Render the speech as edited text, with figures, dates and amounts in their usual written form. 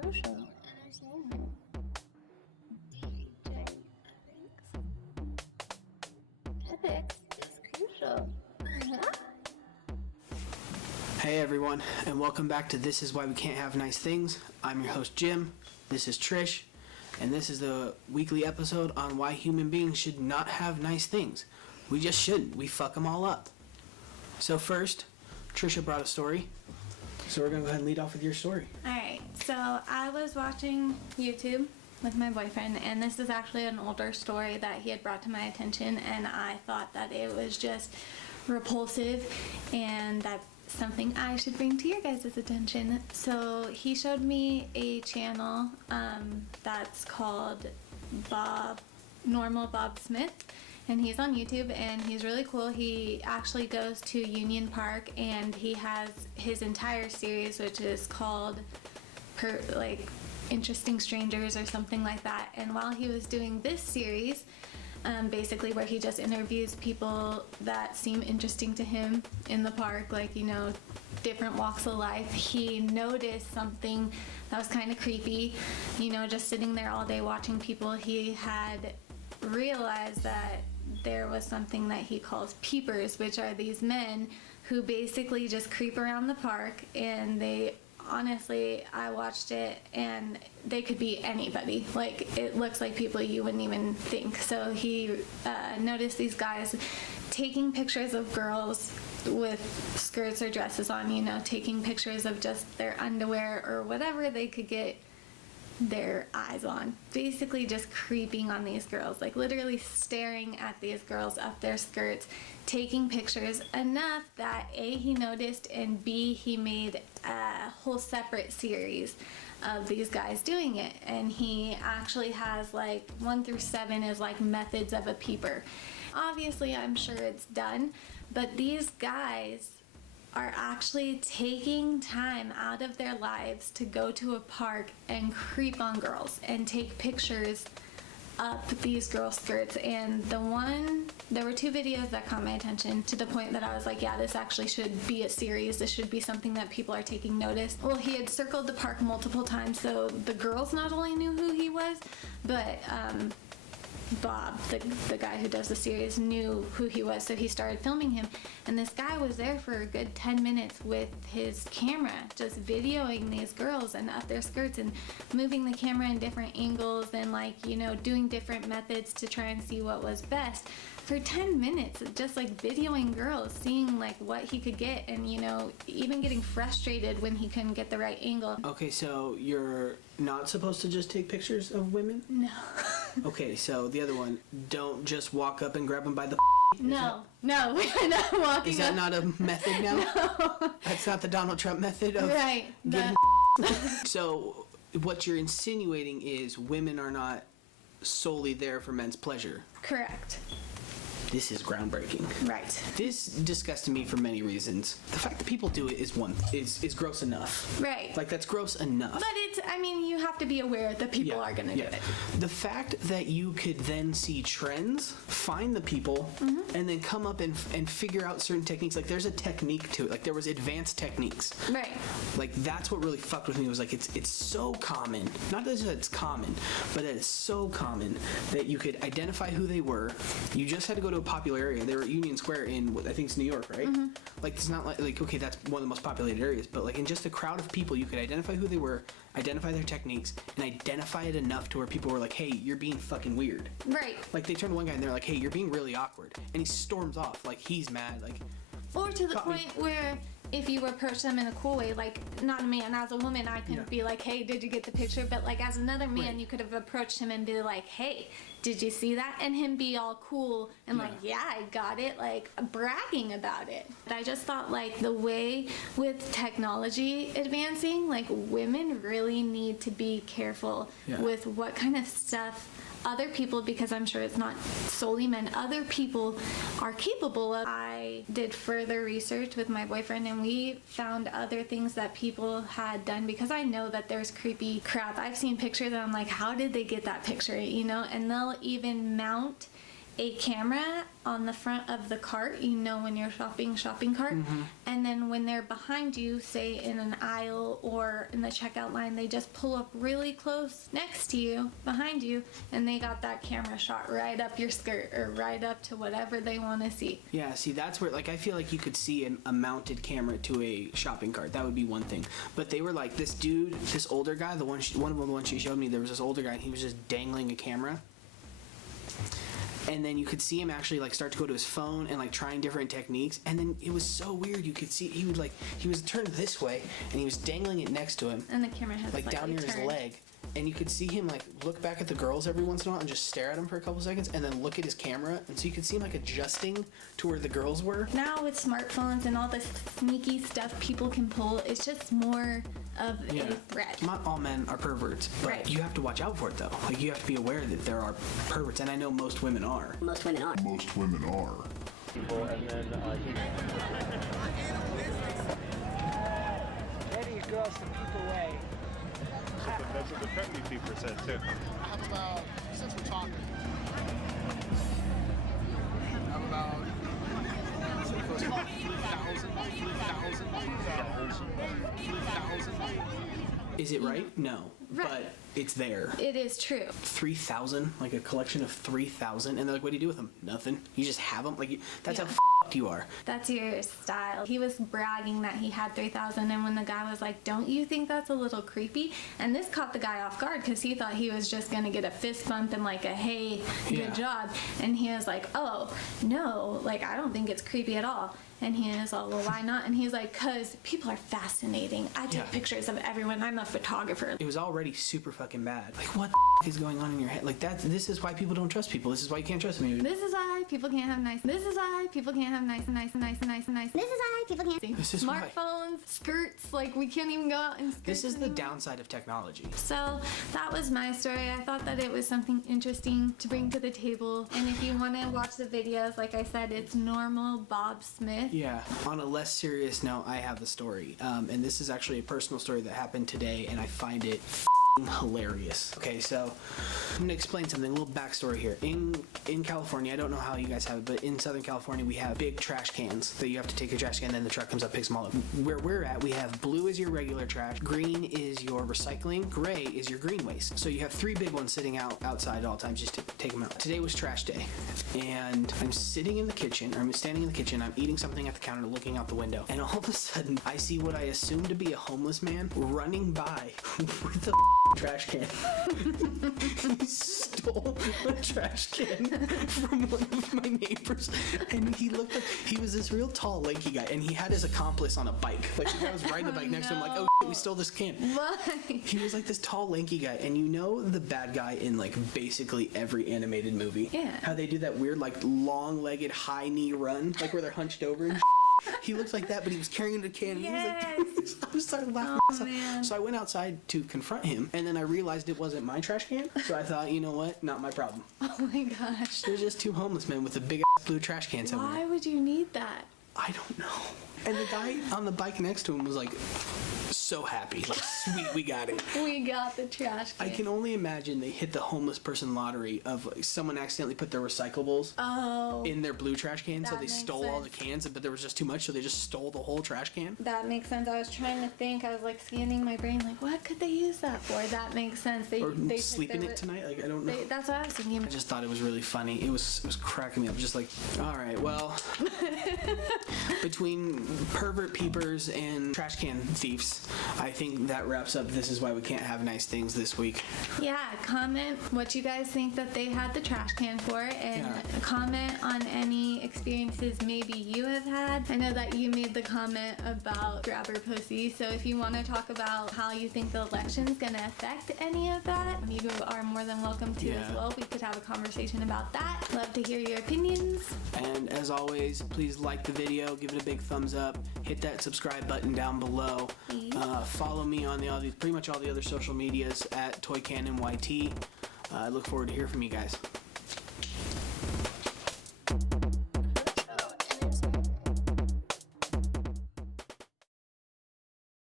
crucial. Entertainment. DJ ethics is crucial. Hey everyone, and welcome back to This Is Why We Can't Have Nice Things. I'm your host Jim, this is Trish, and this is the weekly episode on why human beings should not have nice things. We just shouldn't, we fuck them all up. So first, Trisha brought a story, so we're going to go ahead and lead off with your story. Alright, so I was watching YouTube with my boyfriend, and this is actually an older story that he had brought to my attention, and I thought that it was just repulsive, and that's something I should bring to your guys' attention. So he showed me a channel that's called Normal Bob Smith, and he's on YouTube, and he's really cool. He actually goes to Union Park, and he has his entire series, which is called Interesting Strangers or something like that. And while he was doing this series, basically where he just interviews people that seem interesting to him in the park, like, you know, different walks of life, he noticed something that was kind of creepy. You know, just sitting there all day watching people, he had realized that there was something that he calls Peepers, which are these men who basically just creep around the park, and they honestly, I watched it, and they could be anybody. Like, it looks like people you wouldn't even think. So he noticed these guys taking pictures of girls with skirts or dresses on, you know, taking pictures of just their underwear or whatever they could get their eyes on. Basically just creeping on these girls, like literally staring at these girls up their skirts, taking pictures enough that A, he noticed, and B, he made a whole separate series of these guys doing it. And he actually has like 1 through 7 is like methods of a peeper. Obviously, I'm sure it's done, but these guys are actually taking time out of their lives to go to a park and creep on girls and take pictures up these girls' skirts. And there were 2 videos that caught my attention to the point that I was like, yeah, this actually should be a series. This should be something that people are taking notice. Well, he had circled the park multiple times, so the girls not only knew who he was, but Bob, the guy who does the series, knew who he was, so he started filming him. And this guy was there for a good 10 minutes with his camera, just videoing these girls and up their skirts and moving the camera in different angles and, like, you know, doing different methods to try and see what was best. For 10 minutes, just like videoing girls, seeing like what he could get, and, you know, even getting frustrated when he couldn't get the right angle. Okay, so you're not supposed to just take pictures of women? No. Okay, so the other one, don't just walk up and grab them by the No, we're not walking Is that up. not a method now? No. That's not the Donald Trump method of Right. getting So what you're insinuating is women are not solely there for men's pleasure. Correct. This is groundbreaking. Right. This disgusted me for many reasons. The fact that people do it is gross enough. Right. Like, that's gross enough. But you have to be aware that people are going to do it. The fact that you could then see trends, find the people, and then come up and figure out certain techniques. Like, there's a technique to it. Like, there was advanced techniques. Right. Like, that's what really fucked with me. Was like, it's so common. Not that it's common, but that it's so common that you could identify who they were. You just had to go to a popular area. They were at Union Square in, I think it's New York, right? Like, it's not like, okay, that's one of the most populated areas, but like in just a crowd of people, you could identify who they were, identify their techniques, and identify it enough to where people were like, hey, you're being fucking weird. Right. Like, they turned to one guy and they're like, hey, you're being really awkward. And he storms off. Like, he's mad. Like, Or to the point where if you approach them in a cool way, like, not a man, as a woman, I couldn't be like, hey, did you get the picture? But like, as another man, you could have approached him and be like, hey, did you see that? And him be all cool and like, yeah, I got it, like bragging about it. I just thought, like, the way with technology advancing, like, women really need to be careful with what kind of stuff other people, because I'm sure it's not solely men, other people are capable of. I did further research with my boyfriend, and we found other things that people had done, because I know that there's creepy crap. I've seen pictures and I'm like, how did they get that picture, you know? And they'll even mount a camera on the front of the cart, when you're shopping cart, and then when they're behind you, say in an aisle or in the checkout line, they just pull up really close next to you, behind you, and they got that camera shot right up your skirt or right up to whatever they want to see. Yeah, see, that's where, like, I feel like you could see a mounted camera to a shopping cart. That would be one thing. But they were like, this dude, this older guy, one of them, the one she showed me, there was this older guy, and he was just dangling a camera. And then you could see him actually like start to go to his phone and like trying different techniques. And then it was so weird. You could see he was turned this way and he was dangling it next to him. And the camera has like down near his leg. And you could see him like look back at the girls every once in a while and just stare at him for a couple seconds and then look at his camera. And so you could see him like adjusting to where the girls were. Now with smartphones and all the sneaky stuff people can pull, it's just more of a threat. Not all men are perverts, but you have to watch out for it though. Like you have to be aware that there are perverts, and I know most women are. Most women are. People, and then Ready girls to peep away. that's what the pregnant Peepers said too. I have about, since we're talking, I have about 3,000. Is it right? No. Right. But it's there. It is true. 3,000, like a collection of 3,000, and they're like, what do you do with them? Nothing. You just have them. Like that's how f***ed you are. That's your style. He was bragging that he had 3,000, and when the guy was like, don't you think that's a little creepy? And this caught the guy off guard because he thought he was just gonna get a fist bump and like a hey, good job. And he was like, oh no, like I don't think it's creepy at all. And he is all, well, why not? And he's like, because people are fascinating. I take pictures of everyone. I'm a photographer. It was already super fucking bad. Like, what the is going on in your head? Like, this is why people don't trust people. This is why you can't trust me. This is why people can't have nice. This is why people can't have nice. This is why people can't. This is why. Smartphones, skirts, like, we can't even go out in skirts. This is the anymore. downside of technology. So that was my story. I thought that it was something interesting to bring to the table. And if you want to watch the videos, like I said, it's normal Bob Smith. Yeah. On a less serious note, I have the story. And this is actually a personal story that happened today, and I find it hilarious. Okay, so I'm gonna explain something, a little backstory here. In California, I don't know how you guys have it, but in Southern California, we have big trash cans that you have to take a trash can, and then the truck comes up, picks them all up. Where we're at, we have blue is your regular trash, green is your recycling, gray is your green waste. So you have three big ones sitting outside at all times just to take them out. Today was trash day, and I'm sitting in the kitchen, or I'm standing in the kitchen, I'm eating something at the counter, looking out the window, and all of a sudden, I see what I assume to be a homeless man running by with a trash can. He stole a trash can from one of my neighbors, and he looked like he was this real tall, lanky guy, and he had his accomplice on a bike. Like the guy was riding the bike next to him, like, oh shit, we stole this can. Why? He was like this tall, lanky guy, and you know the bad guy in like basically every animated movie. Yeah. How they do that weird like long-legged high knee run, like where they're hunched over and he looked like that, but he was carrying a can. And he was like, I started laughing myself. Man. So I went outside to confront him, and then I realized it wasn't my trash can. So I thought, you know what? Not my problem. Oh my gosh. There's just two homeless men with a big blue trash can somewhere. Why would you need that? I don't know. And the guy on the bike next to him was like so happy. Like, sweet, we got it. We got the trash can. I can only imagine they hit the homeless person lottery of like, someone accidentally put their recyclables in their blue trash can, so That they makes stole all the sense. cans, but there was just too much, so they just stole the whole trash can. That makes sense. I was trying to think. I was like scanning my brain, like, what could they use that for? That makes sense. They Or took sleep in their- it tonight. Like, I don't know. That's what I was thinking. I just thought it was really funny. It was cracking me up. Just like, all right, well, between pervert peepers and trash can thieves, I think that wraps up This Is Why We Can't Have Nice Things this week. Yeah, comment what you guys think that they had the trash can for, and comment on any experiences maybe you have had. I know that you made the comment about grabber pussy, so if you want to talk about how you think the election's going to affect any of that, you are more than welcome to as well. We could have a conversation about that. Love to hear your opinions. And as always, please like the video, give it a big thumbs up, hit that subscribe button down below. Follow me on pretty much all the other social medias at ToyCannonYT. I look forward to hearing from you guys.